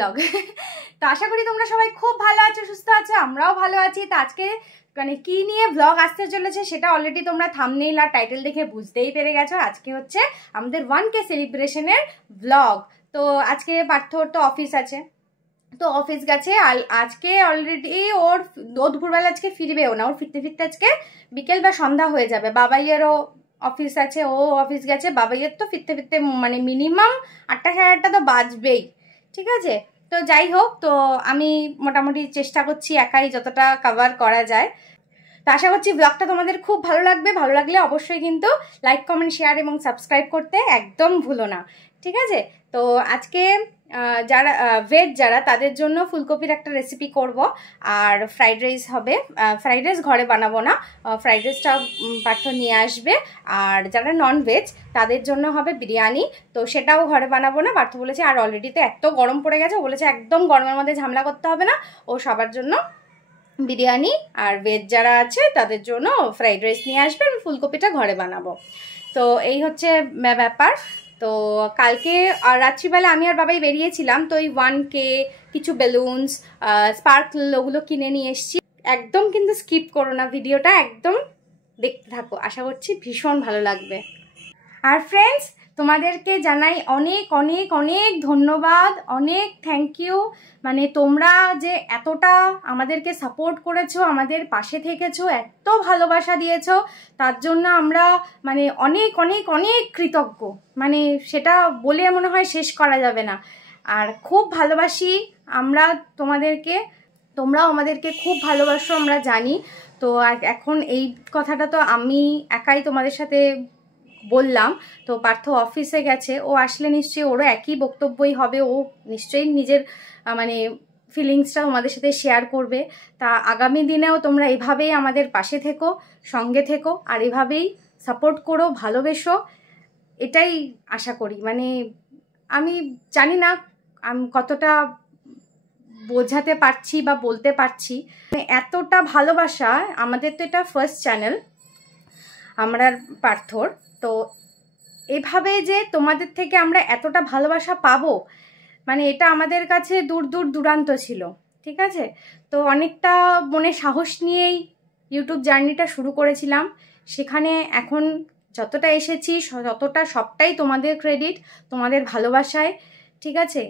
Blog. তো আশা করি তোমরা সবাই খুব ভালো আছো, সুস্থ আছো, আমরাও ভালো আছি। তো আজকে মানে কি নিয়ে ব্লগ আসতে চলেছে সেটা অলরেডি তোমরা থাম্বনেইল আর টাইটেল দেখে বুঝতেই পেরে গেছো। আজকে হচ্ছে আমাদের 1K সেলিব্রেশনের ব্লগ। তো আজকে পার্থর তো অফিস আছে, তো অফিস গেছে। আজকে অলরেডি ওর দুপুরবেলা আজকে ফিরবেও না, ওর ফিরতে ফিরতে আজকে বিকেল বা সন্ধ্যা হয়ে যাবে। বাবাইয়েরও অফিস আছে, ও অফিস গেছে। বাবাইয়ের তো ফিরতে ফিরতে মানে মিনিমাম 8টা সাড়ে 8টা তো বাজবেই, ঠিক আছে। তো যাই হোক, তো আমি মোটামুটি চেষ্টা করছি একাই যতটা কভার করা যায়। তো আশা করছি ব্লগটা তোমাদের খুব ভালো লাগবে। ভালো লাগলে অবশ্যই কিন্তু লাইক, কমেন্ট, শেয়ার এবং সাবস্ক্রাইব করতে একদম ভুলো না, ঠিক আছে। তো আজকে যারা ভেজ যারা তাদের জন্য ফুলকপির একটা রেসিপি করব, আর ফ্রাইড রাইস হবে। ফ্রাইড রাইস ঘরে বানাবো না, ফ্রাইড রাইসটা পার্থ নিয়ে আসবে। আর যারা নন ভেজ তাদের জন্য হবে বিরিয়ানি, তো সেটাও ঘরে বানাবো না। পার্থ বলেছে, আর অলরেডি তো এত গরম পড়ে গেছে, বলেছে একদম গরমের মধ্যে ঝামেলা করতে হবে না, ও সবার জন্য বিরিয়ানি আর ভেজ যারা আছে তাদের জন্য ফ্রাইড রাইস নিয়ে আসবে, আমি ফুলকপিটা ঘরে বানাবো। তো এই হচ্ছে ব্যাপার। তো কালকে রাত্রিবেলা আমি আর বাবাই বেরিয়েছিলাম, তো ওই 1K কিছু বেলুনস, স্পার্কল ওগুলো কিনে নিয়ে এসেছি। একদম কিন্তু স্কিপ করো না, ভিডিওটা একদম দেখতে থাকো, আশা করছি ভীষণ ভালো লাগবে। আর ফ্রেন্ডস, তোমাদেরকে জানাই অনেক অনেক অনেক ধন্যবাদ, অনেক থ্যাংক ইউ। মানে তোমরা যে এতটা আমাদেরকে সাপোর্ট করেছো, আমাদের পাশে থেকেছো, এত ভালোবাসা দিয়েছো, তার জন্য আমরা মানে অনেক অনেক অনেক কৃতজ্ঞ। মানে সেটা বলে মনে হয় শেষ করা যাবে না। আর খুব ভালোবাসি আমরা তোমাদেরকে, তোমরাও আমাদেরকে খুব ভালোবাসো, আমরা জানি। তো এখন এই কথাটা তো আমি একাই তোমাদের সাথে বললাম। তো পার্থ অফিসে গেছে, ও আসলে নিশ্চয়ই ওরও একই বক্তব্যই হবে, ও নিশ্চয়ই নিজের মানে ফিলিংসটা তোমাদের সাথে শেয়ার করবে। তা আগামী দিনেও তোমরা এভাবেই আমাদের পাশে থেকো, সঙ্গে থেকো, আর এভাবেই সাপোর্ট করো, ভালোবেসো, এটাই আশা করি। মানে আমি জানি না আমি কতটা বোঝাতে পারছি বা বলতে পারছি, মানে এতটা ভালোবাসা। আমাদের তো এটা ফার্স্ট চ্যানেল আমরা পার্থর, তো এভাবে যে তোমাদের থেকে আমরা এতটা ভালোবাসা পাবো, মানে এটা আমাদের কাছে দূর দূর দূরান্ত ছিল, ঠিক আছে। তো অনেকটা মনে সাহস নিয়েই ইউটিউব জার্নিটা শুরু করেছিলাম। সেখানে এখন যতটা এসেছি যতটা সবটাই তোমাদের ক্রেডিট, তোমাদের ভালোবাসায়, ঠিক আছে।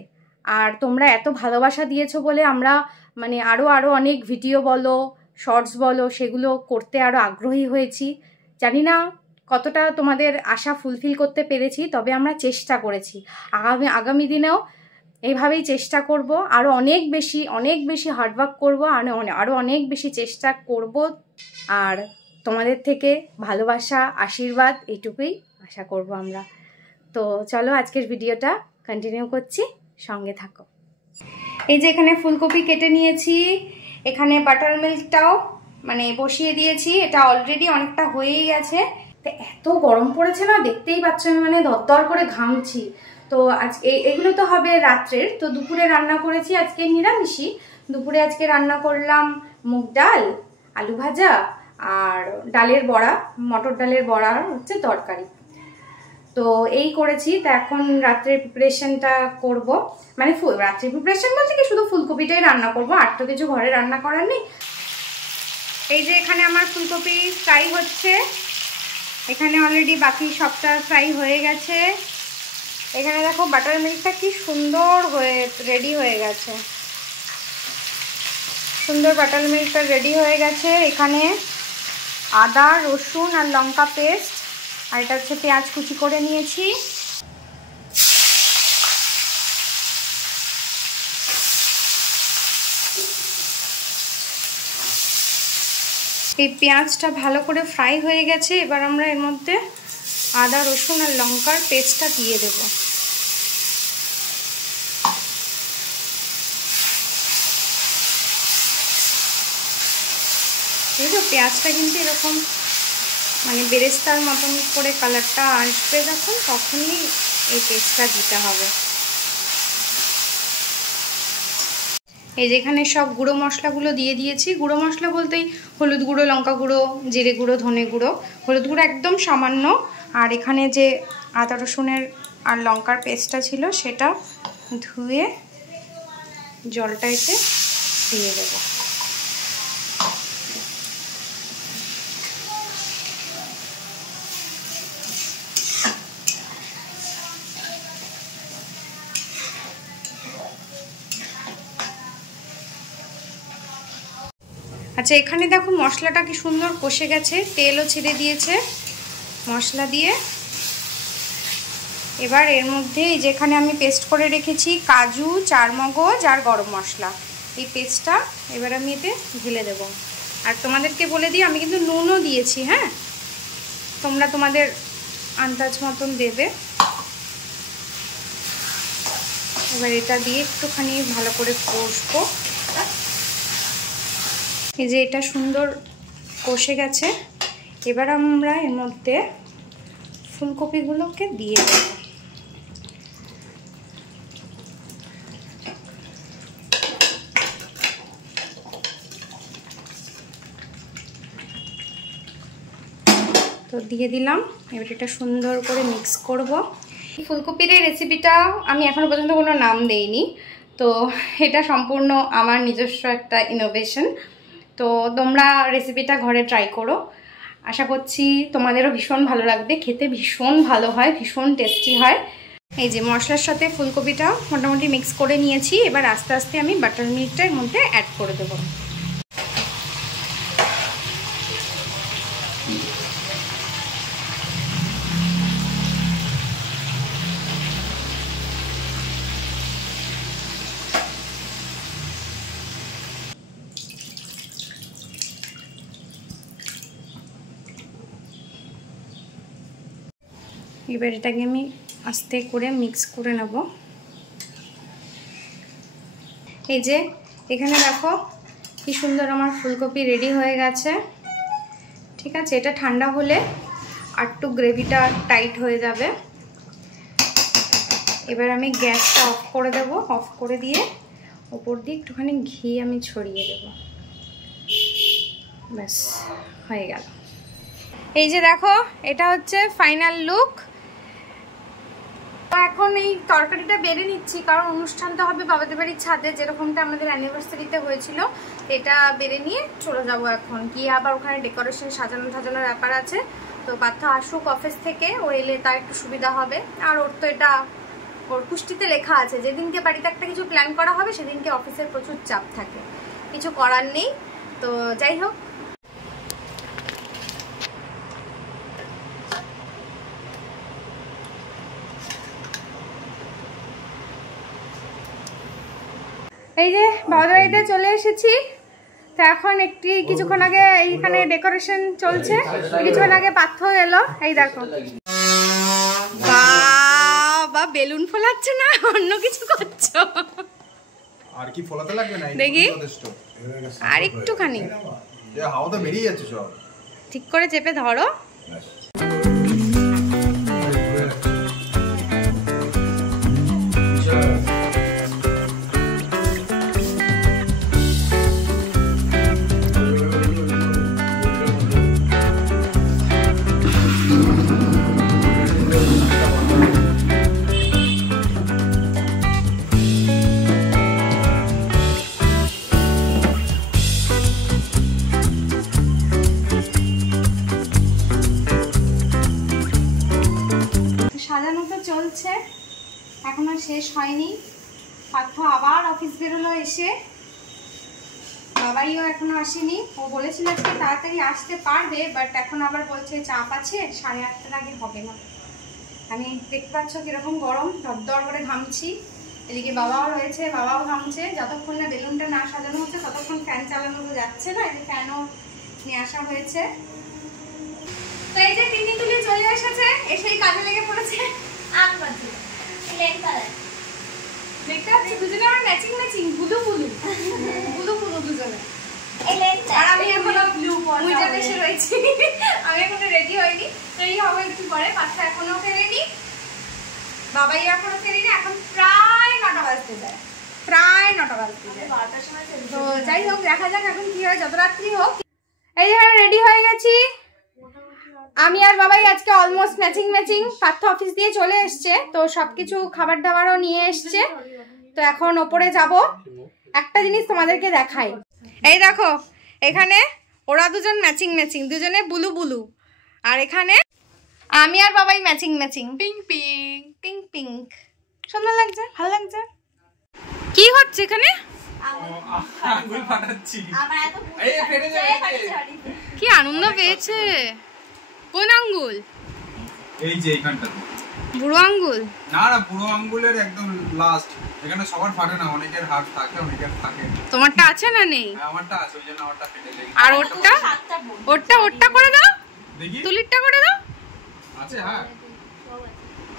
আর তোমরা এত ভালোবাসা দিয়েছো বলে আমরা মানে আরও অনেক ভিডিও বলো, শর্টস বলো, সেগুলো করতে আরও আগ্রহী হয়েছি। জানি না কতটা তোমাদের আশা ফুলফিল করতে পেরেছি, তবে আমরা চেষ্টা করেছি। আগামী দিনেও এইভাবেই চেষ্টা করব, আরও অনেক বেশি হার্ডওয়ার্ক করবো, আরও অনেক বেশি চেষ্টা করব। আর তোমাদের থেকে ভালোবাসা, আশীর্বাদ এইটুকুই আশা করব আমরা। তো চলো আজকের ভিডিওটা কন্টিনিউ করছি, সঙ্গে থাকো। এই যে এখানে ফুলকপি কেটে নিয়েছি, এখানে বাটার মিল্কটাও মানে বসিয়ে দিয়েছি, এটা অলরেডি অনেকটা হয়েই গেছে। এত গরম পড়েছে না, দেখতেই পাচ্ছ আমি মানে দরদর করে ঘামছি। তো আজকে এগুলো তো হবে রাত্রের। তো দুপুরে রান্না করেছি আজকে নিরামিষই। দুপুরে আজকে রান্না করলাম মুগ ডাল, আলু ভাজা আর ডালের বড়া, মটর ডালের বড়া হচ্ছে তরকারি। তো এই করেছি। তা এখন রাত্রের প্রিপারেশনটা করব, মানে রাত্রের প্রিপারেশন বলতে কি শুধু ফুলকপিটাই রান্না করব, আর তো কিছু ঘরে রান্না করার নেই। এই যে এখানে আমার ফুলকপি ফ্রাই হচ্ছে, এখানে অলরেডি বাকি সবটা ফ্রাই হয়ে গেছে। এখানে দেখো বাটার মিল্কটা কি সুন্দর হয়ে রেডি হয়ে গেছে, সুন্দর বাটার মিল্কটা রেডি হয়ে গেছে। এখানে আদা, রসুন আর লঙ্কা পেস্ট, আর এটা হচ্ছে পেঁয়াজ কুচি করে নিয়েছি। এই পেঁয়াজটা ভালো করে ফ্রাই হয়ে গেছে, এবার আমরা এর মধ্যে আদা, রসুন আর লঙ্কার পেস্টটা দিয়ে দেব। বুঝলো, পেঁয়াজটা কিন্তু এরকম মানে বেরেস্তার মতন করে কালারটা আসবে যখন, তখনই এই পেস্টটা দিতে হবে। এই যেখানে সব গুঁড়ো মশলাগুলো দিয়ে দিয়েছি। গুঁড়ো মশলা বলতেই হলুদ গুঁড়ো, লঙ্কা গুঁড়ো, জিরে গুঁড়ো, ধনে গুঁড়ো। হলুদ গুঁড়ো একদম সামান্য, আর এখানে যে আদা রসুনের আর লঙ্কার পেস্টটা ছিল সেটা ধুয়ে জলটা এতে দিয়ে দেবো। আচ্ছা, এখানে দেখো মশলাটা কি সুন্দর কষে গেছে, তেলও ছেড়ে দিয়েছে মশলা দিয়ে। এবার এর মধ্যে যেখানে আমি পেস্ট করে রেখেছি কাজু, চারমগজ আর গরম মশলা, এই পেস্টটা এবার আমি এতে ঢেলে দেবো। আর তোমাদেরকে বলে দিই, আমি কিন্তু নুনও দিয়েছি, হ্যাঁ, তোমরা তোমাদের আন্দাজ মতন দেবে। এবার এটা দিয়ে একটুখানি ভালো করে কষবো। এই যে এটা সুন্দর কষে গেছে, এবার আমরা এর মধ্যে ফুলকপিগুলোকে দিয়ে দেব। তো দিয়ে দিলাম, এবার এটা সুন্দর করে মিক্স করব। ফুলকপির এই রেসিপিটা আমি এখনো পর্যন্ত কোনো নাম দেইনি, তো এটা সম্পূর্ণ আমার নিজস্ব একটা ইনোভেশন। তো তোমরা রেসিপিটা ঘরে ট্রাই করো, আশা করছি তোমাদেরও ভীষণ ভালো লাগবে। খেতে ভীষণ ভালো হয়, ভীষণ টেস্টি হয়। এই যে মশলার সাথে ফুলকপিটা মোটামুটি মিক্স করে নিয়েছি, এবার আস্তে আস্তে আমি বাটার মিল্কটা এর মধ্যে অ্যাড করে দেবো। এবার এটাকে আমি আস্তে করে মিক্স করে নেব। এই যে এখানে দেখো কি সুন্দর আমার ফুলকপি রেডি হয়ে গেছে। ঠিক আছে, এটা ঠান্ডা হলে আর একটু গ্রেভিটা টাইট হয়ে যাবে। এবার আমি গ্যাসটা অফ করে দেব, অফ করে দিয়ে ওপর দিয়ে একটুখানি ঘি আমি ছড়িয়ে দেব। ব্যাস হয়ে গেল। এই যে দেখো, এটা হচ্ছে ফাইনাল লুক। এখন এই তরকারিটা বেড়ে নিচ্ছি, কারণ অনুষ্ঠানটা হবে বাবাদের বাড়ির ছাদে, যেরকমটা আমাদের অ্যানিভার্সারিতে হয়েছিল। এটা বেড়ে নিয়ে চলে যাব এখন, গিয়ে আবার ওখানে ডেকোরেশন সাজানোর ব্যাপার আছে। তো পার্থ আসুক অফিস থেকে, ও এলে তার একটু সুবিধা হবে। আর ওর তো এটা ওর কুষ্টিতে লেখা আছে, যেদিনকে বাড়িতে একটা কিছু প্ল্যান করা হবে সেদিনকে অফিসের প্রচুর চাপ থাকে, কিছু করার নেই। তো যাই হোক, এই যে বাবাদের বাড়িতে চলে এসেছি। তো এখন কিছুক্ষণ আগে এইখানে ডেকোরেশন চলছে, কিছুক্ষণ আগে পার্থ এলো। এই দেখো, বাবা বেলুন ফোলাচ্ছ না অন্য কিছু করছো? আর কি ফোলাতে লাগবে না, দেখি আর একটুখানি হাওয়া তো বেরিয়ে যাচ্ছে সব। ঠিক করে চেপে ধরো। সাজানো তো চলছে, এখন আর শেষ হয়নি। পার্থ আবার অফিস বেরোলো এসে, বাবাইও এখনো আসেনি। ও বলেছিল আজকে তাড়াতাড়ি আসতে পারবে, বাট এখন আবার বলছে চাপ আছে, 8:30টার আগে হবে না। আমি দেখতে পাচ্ছ কিরকম গরম, দরদর করে ঘামছি। এদিকে বাবাও রয়েছে, বাবাও ঘামছে। যতক্ষণ না বেলুনটা না সাজানো হচ্ছে ততক্ষণ ফ্যান চালানো যাচ্ছে না। এই যে ফ্যানও নিয়ে আসা হয়েছে। তো এই যে তিন্নি তুলি চলে এসেছে, এসেই কাজে লেগে পড়েছে। দেখতে পাচ্ছি দুজনে আমার matching matching, blue blue blue blue দুজনে। আর আমি এখনো মুইটাতে এসে রয়েছি, আমি এখনো রেডি হইনি। রেডি হবো একটু পরে। পাঁচটা এখনো ফেরেনি, বাবাই এখনো ফেরেনি। এখন প্রায় 9টা বাজতে যায়, প্রায় 9টা বাজতে যায়। তো যাই হোক, দেখা যাক এখন কি হয়, যত রাত্রি হোক। এই যে রেডি হয়ে গেছি আমি আর বাবাই আজকে almost matching matching. Partha office দিয়ে চলে এসছে, তো সবকিছু খাবার দাবারও নিয়ে এসছে। তো এখন ওপরে যাব, একটা জিনিস তোমাদেরকে দেখাই, এই দেখো এখানে ওরা দুজন ম্যাচিং ম্যাচিং, দুজনে বুলু বুলু, আর এখানে আমি আর বাবাই matching matching, pink pink pink pink. সুন্দর লাগছে, ভালো লাগছে। কি হচ্ছে এখানে? আঙ্গুল ফাটাচ্ছি। কি আনন্দ পেয়েছে। কোন আঙ্গুল? এই যে এইখানটা বুড়ো আঙ্গুল? না না, বুড়ো আঙ্গুলের একদম লাস্ট। এখানে সবার ফাটে না, অনেকের হাত থাকে, অনেকের থাকে। তোমারটা আছে না নেই? আমারটা আছে, ওই জন্য আমারটা ফেটে যায়। আর ওরটা? ওরটা করে দাও, দেখি তুলিরটা করে দাও। আছে, হ্যাঁ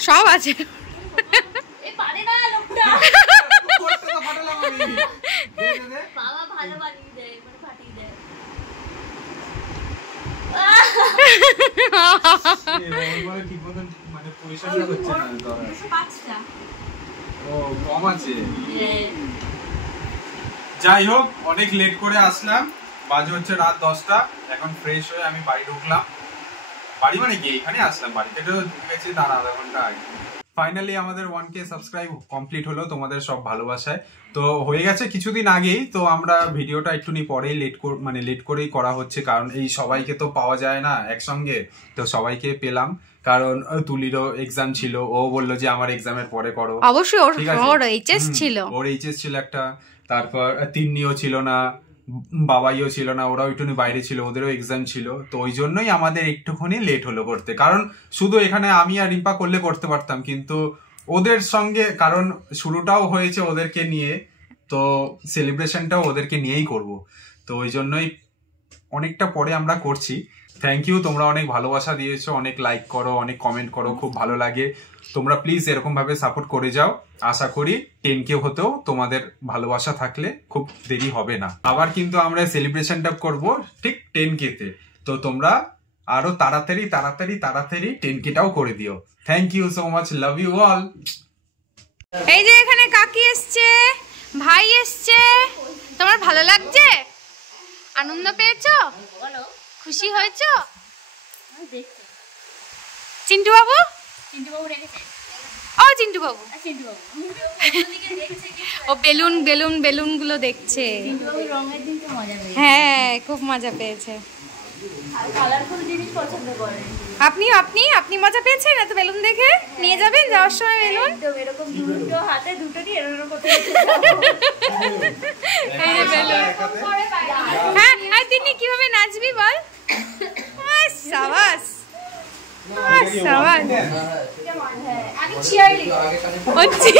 সব আছে। এই পারে না লোকটা। ওরটা তো ফাটালাম আমি। দে দে দে। বাবা ভালো বানিয়ে দেয়, মানে ফাটিয়ে দেয়। এই বলে ঠিক মতন মানে পরিষ্কার হচ্ছে না ধরা। 205টা। ও কম আছে। যাই হোক, অনেক লেট করে আসলাম, বাজে হচ্ছে রাত 10টা। এখন ফ্রেশ হয়ে আমি বাড়ি ঢুকলাম। বাড়ি মানে কি, এখানে আসলাম, বাড়িতে তো ঢুকে গেছি তার আধা ঘন্টা আগে। ফাইনালি আমাদের 1K সাবস্ক্রাইব কমপ্লিট হলো তোমাদের সব ভালোবাসায়। তো হয়ে গেছে কিছুদিন আগেই, তো আমরা ভিডিওটা একটুনি পরেই লেট করেই করা হচ্ছে, কারণ এই সবাইকে তো পাওয়া যায় না একসঙ্গে। তো সবাইকে পেলাম, কারণ তুলিরও এক্সাম ছিল, ও বললো যে আমার এক্সামের পরে করো। অবশ্যই ওর এইচএস ছিল, ওর এইচএস ছিল একটা। তারপর তিন্নিও ছিল না, বাবাইও ছিল না, ওরাও একটুখানি বাইরে ছিল, ওদেরও এক্সাম ছিল। তো ওই জন্যই আমাদের একটুখানি লেট হলো করতে, কারণ শুধু এখানে আমি আর রিম্পা করতে পারতাম, কিন্তু ওদের সঙ্গে, কারণ শুরুটাও হয়েছে ওদেরকে নিয়ে, তো সেলিব্রেশনটাও ওদেরকে নিয়েই করব। তো ওই জন্যই অনেকটা পরে আমরা করছি। থ্যাংক ইউ, তোমরা অনেক ভালোবাসা দিয়েছো, অনেক লাইক করো, অনেক কমেন্ট করো, খুব ভালো লাগে। তোমরা প্লিজ এরকম ভাবে সাপোর্ট করে যাও। আশা করি 10K হতেও তোমাদের ভালোবাসা থাকলে খুব দেরি হবে না। আবার কিন্তু আমরা সেলিব্রেশনটা করব ঠিক 10K তে। তো তোমরা আরো তাড়াতাড়ি 10Kটাও করে দিও। Thank you so much, love you all. এই যে এখানে কাকি এসছে, ভাই এসছে, তোমার ভালো লাগছে? আনন্দ পেয়েছো? বলো। খুশি হয়েছো? দেখছি। চিন্টু বাবু? চিন্টু বাবু রেখেছে। ও চিন্টু বাবু, চিন্টু বাবু ওদিকে দেখছে কি? ও বেলুন গুলো দেখছে। চিন্টু বাবু রঙের দিন তো মজা পেয়েছে। হ্যাঁ, খুব মজা পেয়েছে। আর কালারফুল জিনিস পছন্দ করে। আপনি মজা পেয়েছেন এত বেলুন দেখে? নিয়ে যাবেন যাওয়ার সময় বেলুন? একদম এরকম দুটো হাতে দুটো নিয়ে এরকম করতে। এই যে বেলুন। হ্যাঁ, আর তিন্নি কিভাবে নাচবি বল? সাবাস সাবাস। আমি চিয়ারলি। আচ্ছা,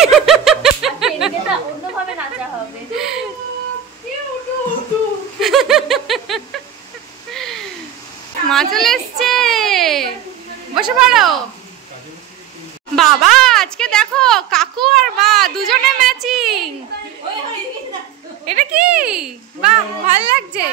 অন্যভাবে নাচা হবে। মা চলে এসছে, বসে পড়ো। বাবা আজকে দেখো কাকু আর মা দুজনে ম্যাচিং। এটা কি? বাহ, ভালো লাগছে।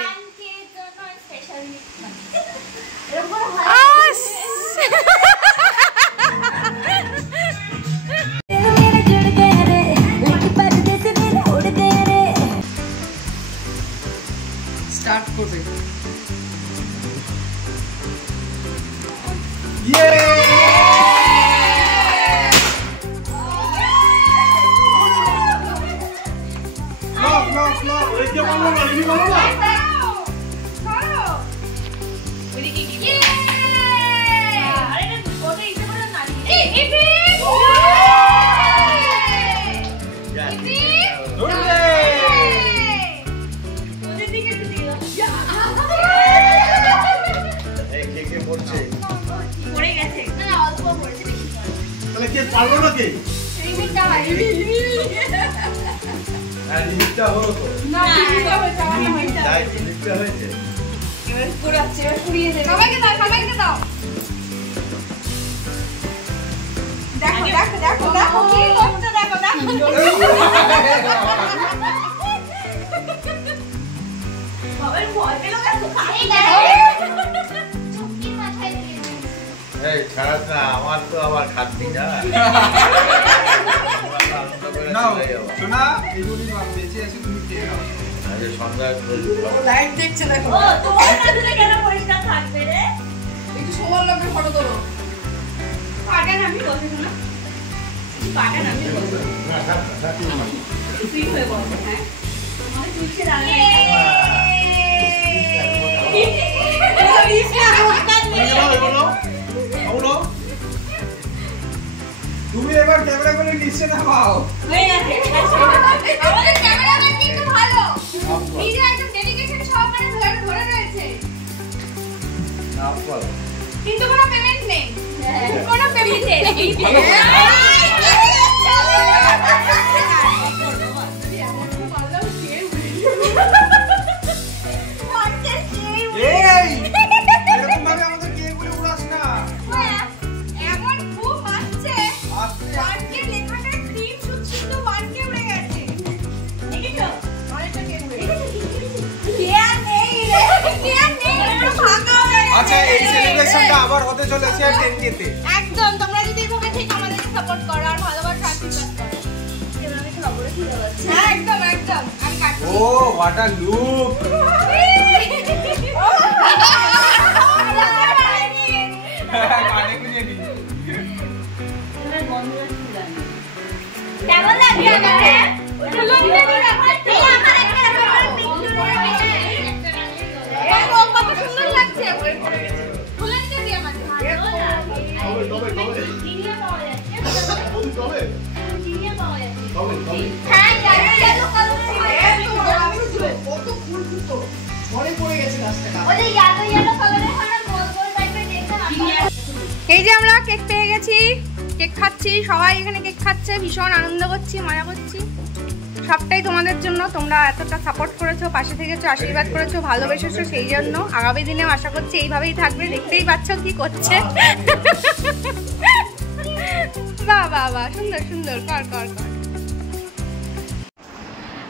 স্টার্ট করবে। সবাইকে দাও। দেখো দেখো দেখো দেখো কি করছে, দেখো দেখো। বাবার ভয় পেল কত খাই না। চুপকি মাথায় দিয়ে। এই ছাড়াস না, আমার তো আবার খাচ্ছি না। নাও শোনা, এগুলি বেঁচে আছে, তুমি খেয়ে নাও। আরে সন্ধ্যা লাইট দেখছে দেখো। ও তোমার কাছে কেন পরিষ্কার থাকবে রে? একটু সময় লাগবে, ফটো তোলো। পাটান আমি বলছি না। পাটান আমি বলছি। ফ্রি হয়ে বলছি, হ্যাঁ। তুমি এবার ক্যামেরা করে নিচে নামাও। আমাদের ক্যামেরাম্যান কিন্তু ভালো, নিজে একদম ডেডিকেশন সহকারে ধরে রয়েছে, কিন্তু কোনো পেমেন্ট নেই, কোনো পেমেন্ট নেই। এরকম ভাবে আমাদের কে বলে উড়াস না। এমন খুব মারছে, 1K লেখাটা ক্রিম শুট কিন্তু 1K উড়ে গেছে। দেখেছো? অনেকটা কে উড়ে গেছে। কে আর নেই রে, কে আর নেই, পুরো ফাঁকা হয়ে গেছে। আচ্ছা, এই সেলিব্রেশনটা আবার হতে চলেছে 10K তে। একদম, তোমরা যদি এভাবে ঠিক আমাদেরকে সাপোর্ট করো আর ভালোবাসা আশীর্বাদ করো। হ্যাঁ, একদম একদম। আমি কাটছি। ও হোয়াট আ লুক। কানে গুঁজে নি। কেমন লাগছে আমাকে? ফুলন দিয়ে দিলাম। এই আমার একটা ব্যাপার পিন্টু রে মিলে। ও কত সুন্দর লাগছে। ফুলন দিয়ে দিই আমাকে। জিনিয়া পাওয়া যাচ্ছে। জিনিয়া পাওয়া যাচ্ছে। হ্যাঁ, ইয়েলো কালার কত ফুল ফুটো মনে পড়ে গেছে রাস্তাটা। ওই ইয়েলো কালারের হয় না, গোল গোল টাইপের দেখতে না। এই যে আমরা কেক পেয়ে গেছি, কেক খাচ্ছি, সবাই এখানে কেক খাচ্ছে, ভীষণ আনন্দ করছি, মজা করছি। সবটাই তোমাদের জন্য, তোমরা এতটা সাপোর্ট করেছো, পাশে থেকেছো, আশীর্বাদ করেছো, ভালোবেসেছো, সেই জন্য আগামী দিনেও আশা করছি এইভাবেই থাকবে। দেখতেই পাচ্ছ কি করছে। বাহ বাহ বাহ, সুন্দর সুন্দর, কর কর কর।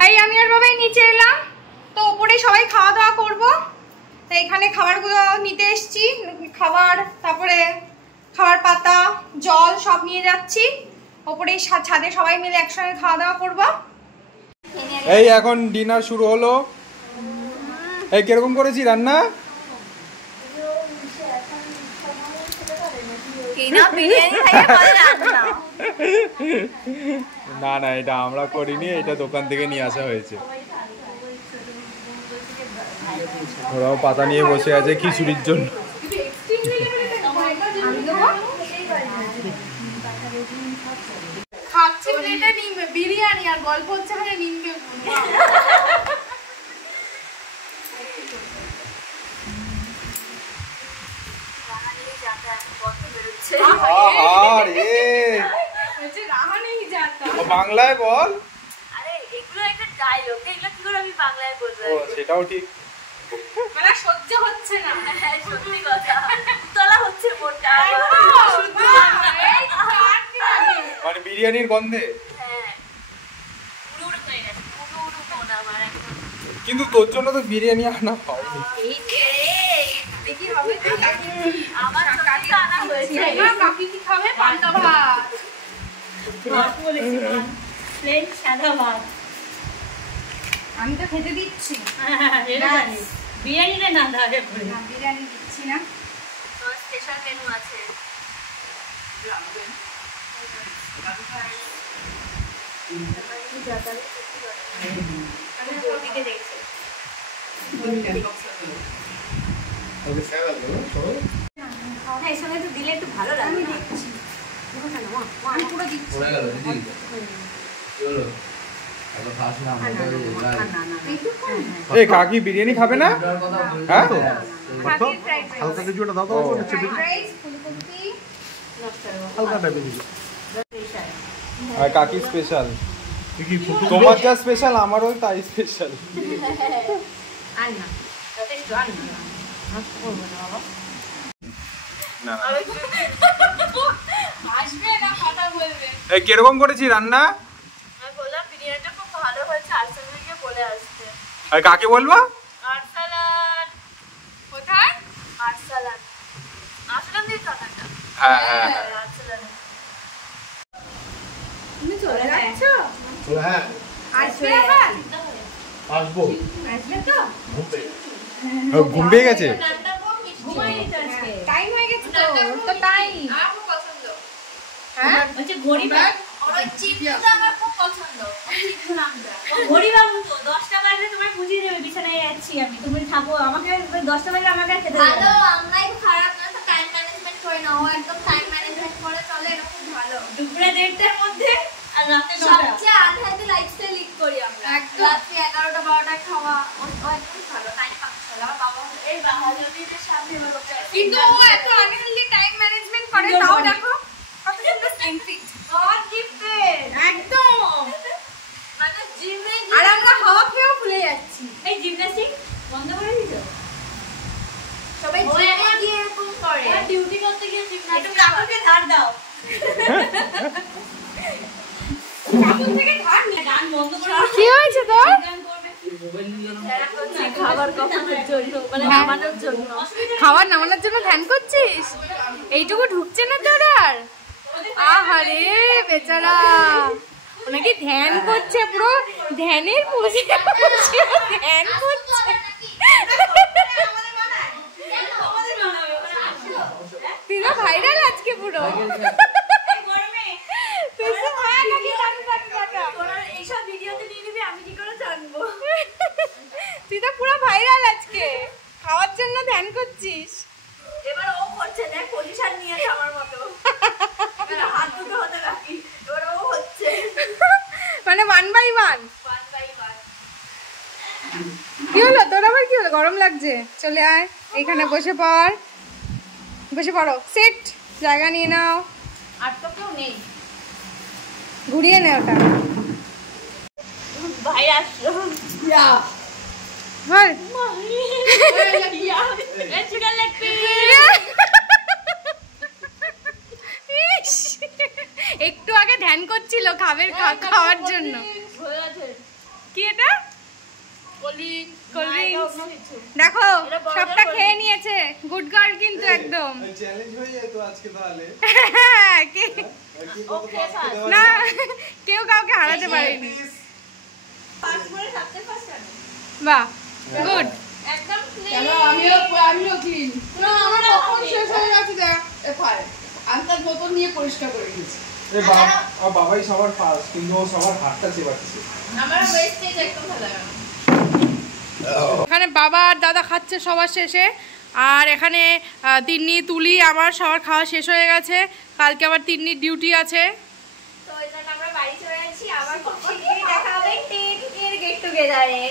এই আমি আর বাবাই নিচে এলাম, তো ওপরে সবাই খাওয়া দাওয়া করবো, তো এখানে খাবারগুলো নিতে এসছি, খাবার, তারপরে খাবার পাতা, জল সব নিয়ে যাচ্ছি। ওপরে ছাদে সবাই মিলে একসঙ্গে খাওয়া দাওয়া করবো। এই এখন ডিনার শুরু হলো। এই কিরকম করেছি রান্না? না না, এটা আমরা করিনি, এটা দোকান থেকে নিয়ে আসা হয়েছে। ওরাও পাতা নিয়ে বসে আছে খিচুড়ির জন্য। খাচ্ছে প্লেটে বিরিয়ানি আর গল্প হচ্ছে মানে নিমকে। বাংলায় বল। আরে এগুলো একটা ডায়লগ, এগুলো কি করে আমি বাংলায় বলবো? ও সেটাও ঠিক। মানে সহ্য হচ্ছে না। হ্যাঁ, সত্যি কথা, তলা হচ্ছে মোটা। মানে বিরিয়ানির গন্ধে। হ্যাঁ, উড়ু হয়ে গেছে, উড়ু মন আমার একদম। কিন্তু তোর জন্য তো বিরিয়ানি আনা হয়নি। এই দেখি হবে তো, আমার সত্যি তো আনা হয়েছে। কাকি কি খাবে? পান্তা ভাত। ভাত বলেছি, প্লেন সাদা ভাত। আমি তো খেতে দিচ্ছি। বিরিয়ানিতে না দাঁড়িয়ে পড়ে। না, বিরিয়ানি দিচ্ছি না। স্পেশাল মেনু আছে। ওদিকে দেখছে। হ্যাঁ, এর সঙ্গে একটু দিলে একটু ভালো লাগবে না? আমি পুরো দিচ্ছি। এই কাকি বিরিয়ানি খাবে না? হ্যাঁ কাকির ফ্রাইড রাইস। হালকা কিছুটা দাও তো নিচে ফ্রাইড রাইস, ফুলকপি। হালকা টাইপের কিছু আর কাকি স্পেশাল। কি ফুটো তোমার যা স্পেশাল আমারও তাই স্পেশাল। আর না, যথেষ্ট, আর না। নষ্ট করবো না বাবা। না আসবে না, কথা বলবে। এই কিরকম করেছি রান্না? আমি বললাম বিরিয়ানিটা খুব ভালো হয়েছে, আর্সেনালকে বলে আসতে। আর কাকে বলবা? আর্সেনাল কোথায়? আর্সেনাল আর্সেনাল দিয়ে কাটাটা। হ্যাঁ হ্যাঁ আর্সেনাল তুমি চলে যাচ্ছ? হ্যাঁ আসবে আবার? আসবো আসবে তো? ঘুম পেয়ে গেছে। ঘুমাইনি তো আজকে। টাইম হয়ে গেছে তো, ওর তো টাইম। আমার খুব পছন্দ। হ্যাঁ? হচ্ছে ঘড়ি ব্যাগ। আর ওই চিপটা আমার খুব পছন্দ হরিবাবু তো 10টা বাজে তোমায় বুঝিয়ে দেবে বিছানায় যাচ্ছি আমি, তুমি থাকো আমাকে 10টা বাজে আমাকে খেতে দেবে। ভালো, আমরাই খারাপ না তো, টাইম ম্যানেজমেন্ট করে নাও, একদম টাইম ম্যানেজমেন্ট করে চলে, এটা খুব ভালো। দুপুরে 1:30টার মধ্যে আর রাতে 9টা, সবচেয়ে আধা লাইফস্টাইল লিড করি আমরা। রাতে 11টা 12টায় খাওয়া একদম ভালো, টাইম পাচ্ছলা। বাবা এই বাহাদুরদের সামনে বলো, কিন্তু ও এত আনহেলদি টাইম ম্যানেজমেন্ট করে, তাও দেখো কত সুন্দর স্লিম ফিট গড গিফটেড একদম। মানে জিমে আর আমরা হাওয়া খেয়েও ভুলে যাচ্ছি। এই জিমন্যাস্টিক বন্ধ করে দিছো? সবাই জিমে গিয়ে এরকম করে, ডিউটি করতে গিয়ে জিমন্যাস্টিক। তুমি কাকুকে ধার দাও, কাকুর থেকে ধার নিয়ে গান বন্ধ করে। কি হয়েছে তোর? গান করবে খাবার কমানোর জন্য, মানে নামানোর জন্য। খাবার নামানোর জন্য ধ্যান করছিস? এইটুকু ঢুকছে না তোর আর? আহারে বেচারা, ওনাকে ধ্যান করছে, পুরো ধ্যানের পুজো করছে, ধ্যান করছে। তুই তো ভাইরাল আজকে পুরো। তুই তো এইসব ভিডিওতে নিয়ে নিবি, আমি কি করে জানবো? তুই তো পুরো ভাইরাল আজকে, খাওয়ার জন্য ধ্যান করছিস। এবার ও করছে, দেখ পজিশন নিয়েছে আমার মতো, এবার হাত দুটো হতে রাখি, এবার ও হচ্ছে মানে 1 by 1। 1 by 1। কি হলো তোর আবার? কি হলো? গরম লাগছে? চলে আয়, এইখানে বসে পড়, বসে পড়ো, সেট জায়গা নিয়ে নাও। আর তো কেউ নেই, ঘুরিয়ে নে ওটা। ভাই আসলো। বল। ইস, একটু আগে ধ্যান করছিল খাওয়ার জন্য। কি এটা? Cold drinks. দেখো সবটা খেয়ে নিয়েছে, গুড গার্ল কিন্তু একদম। চ্যালেঞ্জ হয়ে যায় তো আজকে তাহলে। না, কেউ কাউকে হারাতে পারেনি। বাহ, গুড। একদম কেন আমিও ক্লিন। না আমার কখন শেষ হয়ে গেছে দেখ। আন্তার বোতল নিয়ে পরিষ্কার করে দিয়েছি। বাবাই সবার ফার্স্ট, কিন্তু ও সবার হাতটা চেবাচ্ছে। আমার ওয়েস্টেজ একদম ভালো লাগে না। এখানে বাবা আর দাদা খাচ্ছে সবার শেষে, আর এখানে তিন্নি তুলি আমার সবার খাওয়া শেষ হয়ে গেছে। কালকে আবার তিন্নির ডিউটি আছে, তো এই জন্য আমরা বাড়ি চলে যাচ্ছি। আবার খুব শিগগিরই দেখা হবে 10 এর গেট টুগেদারে।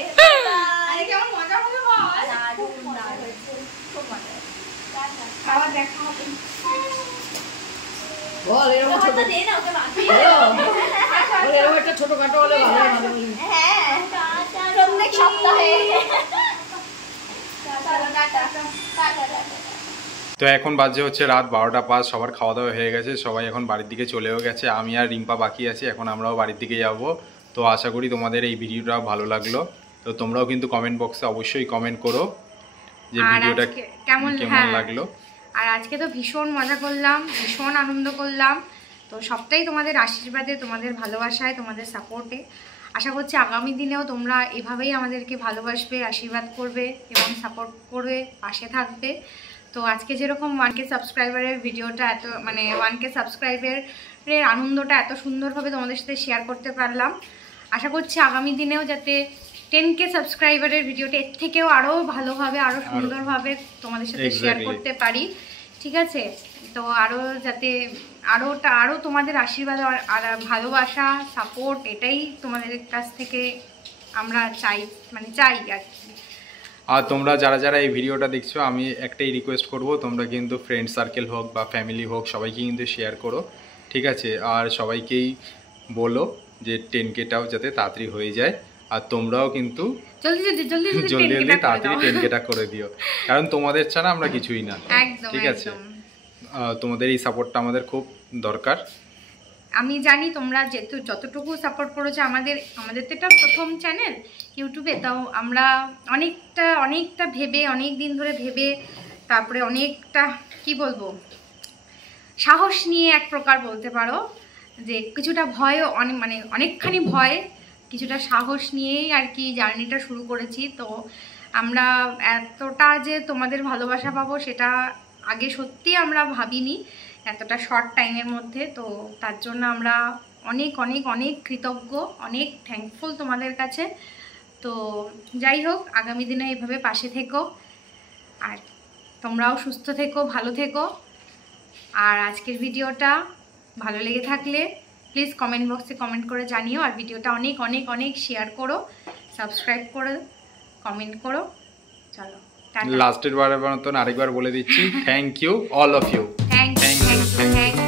আরে কেমন মজা হলো বল। দারুণ হয়েছে, খুব মজা হয়েছে। আবার দেখা হবে। বল এরকম ছোট তো দে না ওকে মাখি। এরকম একটা ছোটখাটো হলে ভালো হবে। হ্যাঁ, প্রত্যেক সপ্তাহে। চলো টাটা টাটা। তো এখন বাজে হচ্ছে রাত 12টা 5, সবার খাওয়া দাওয়া হয়ে গেছে, সবাই এখন বাড়ির দিকে চলেও গেছে। আমি আর রিম্পা বাকি আছি, এখন আমরাও বাড়ির দিকে যাব। তো আশা করি তোমাদের এই ভিডিওটা ভালো লাগলো। তো তোমরাও কিন্তু কমেন্ট বক্সে অবশ্যই কমেন্ট করো যে আর ভিডিওটা আজকে কেমন লাগলো। আর আজকে তো ভীষণ মজা করলাম, ভীষণ আনন্দ করলাম। তো সবটাই তোমাদের আশীর্বাদে, তোমাদের ভালোবাসায়, তোমাদের সাপোর্টে। আশা করছি আগামী দিনেও তোমরা এভাবেই আমাদেরকে ভালোবাসবে, আশীর্বাদ করবে এবং সাপোর্ট করবে, পাশে থাকবে। তো আজকে যেরকম 1K সাবস্ক্রাইবারের ভিডিওটা এত, মানে 1K সাবস্ক্রাইবারের আনন্দটা এত সুন্দরভাবে তোমাদের সাথে শেয়ার করতে পারলাম, আশা করছি আগামী দিনেও যাতে 10K সাবস্ক্রাইবারের ভিডিওটা এর থেকেও আরও ভালোভাবে, আরও সুন্দরভাবে তোমাদের সাথে শেয়ার করতে পারি। ঠিক আছে? তো আরও যাতে আরও তোমাদের আশীর্বাদ আর ভালোবাসা, সাপোর্ট, এটাই তোমাদের কাছ থেকে আমরা চাই আর কি। আর তোমরা যারা যারা এই ভিডিওটা দেখছো, আমি একটাই রিকোয়েস্ট করব, তোমরা কিন্তু ফ্রেন্ড সার্কেল হোক বা ফ্যামিলি হোক, সবাইকে কিন্তু শেয়ার করো। ঠিক আছে? আর সবাইকেই বলো যে 10Kটাও যাতে তাড়াতাড়ি হয়ে যায়। আর তোমরাও কিন্তু জলদি তাড়াতাড়ি 10Kটা করে দিও, কারণ তোমাদের ছাড়া আমরা কিছুই না। ঠিক আছে? তোমাদের এই সাপোর্টটা আমাদের খুব দরকার। আমি জানি তোমরা যতটুকু সাপোর্ট করেছো, আমাদের তো এটা প্রথম চ্যানেল ইউটিউবে, তাও আমরা অনেকটা ভেবে, অনেক দিন ধরে ভেবে, তারপরে অনেকটা কি বলবো, সাহস নিয়ে এক প্রকার বলতে পারো, যে কিছুটা ভয়ও অনেকখানি ভয়, কিছুটা সাহস নিয়েই আর কি জার্নিটা শুরু করেছি। তো আমরা এতটা যে তোমাদের ভালোবাসা পাবো সেটা আগে সত্যি আমরা ভাবিনি এতটা শর্ট টাইমের মধ্যে। তো তার জন্য আমরা অনেক অনেক অনেক কৃতজ্ঞ, অনেক থ্যাঙ্কফুল তোমাদের কাছে। তো যাই হোক, আগামী দিনে এভাবে পাশে থেকো, আর তোমরাও সুস্থ থেকো, ভালো থেকো। আর আজকের ভিডিওটা ভালো লেগে থাকলে প্লিজ কমেন্ট বক্সে কমেন্ট করে জানিও, আর ভিডিওটা অনেক অনেক অনেক শেয়ার করো, সাবস্ক্রাইব করো, কমেন্ট করো। চলো লাস্টের বারের মতন আরেকবার বলে দিচ্ছি, thank you all of you. Thank you.